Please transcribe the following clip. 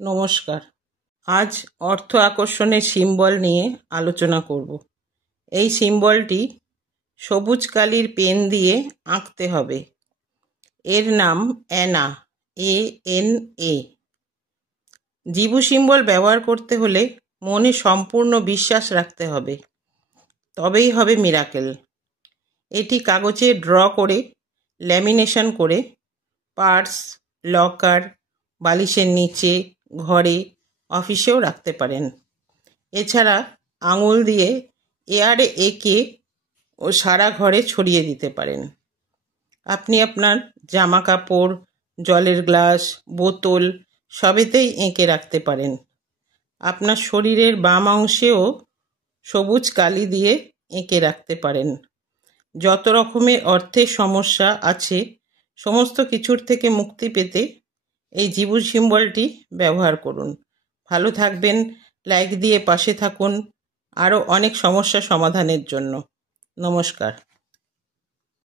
নমস্কার। আজ অর্থ আকর্ষণের সিম্বল নিয়ে আলোচনা করব। এই সিম্বলটি সবুজ কালির পেন দিয়ে আঁকতে হবে। এর নাম অ্যানা, ANA। জিবু সিম্বল ব্যবহার করতে হলে মনে সম্পূর্ণ বিশ্বাস রাখতে হবে, তবেই হবে মিরাকেল। এটি কাগজে ড্র করে ল্যামিনেশন করে পার্স, লকার, বালিশের নিচে, ঘরে, অফিসেও রাখতে পারেন। এছাড়া আঙুল দিয়ে এয়ারে এঁকে ও সারা ঘরে ছড়িয়ে দিতে পারেন। আপনি আপনার জামা কাপড়, জলের গ্লাস, বোতল সবেতেই এঁকে রাখতে পারেন। আপনার শরীরের বাম অংশেও সবুজ কালি দিয়ে এঁকে রাখতে পারেন। যত রকমের অর্থের সমস্যা আছে সমস্ত কিছুর থেকে মুক্তি পেতে এই জিবু সিম্বলটি ব্যবহার করুন। ভালো থাকবেন, লাইক দিয়ে পাশে থাকুন আরও অনেক সমস্যা সমাধানের জন্য। নমস্কার।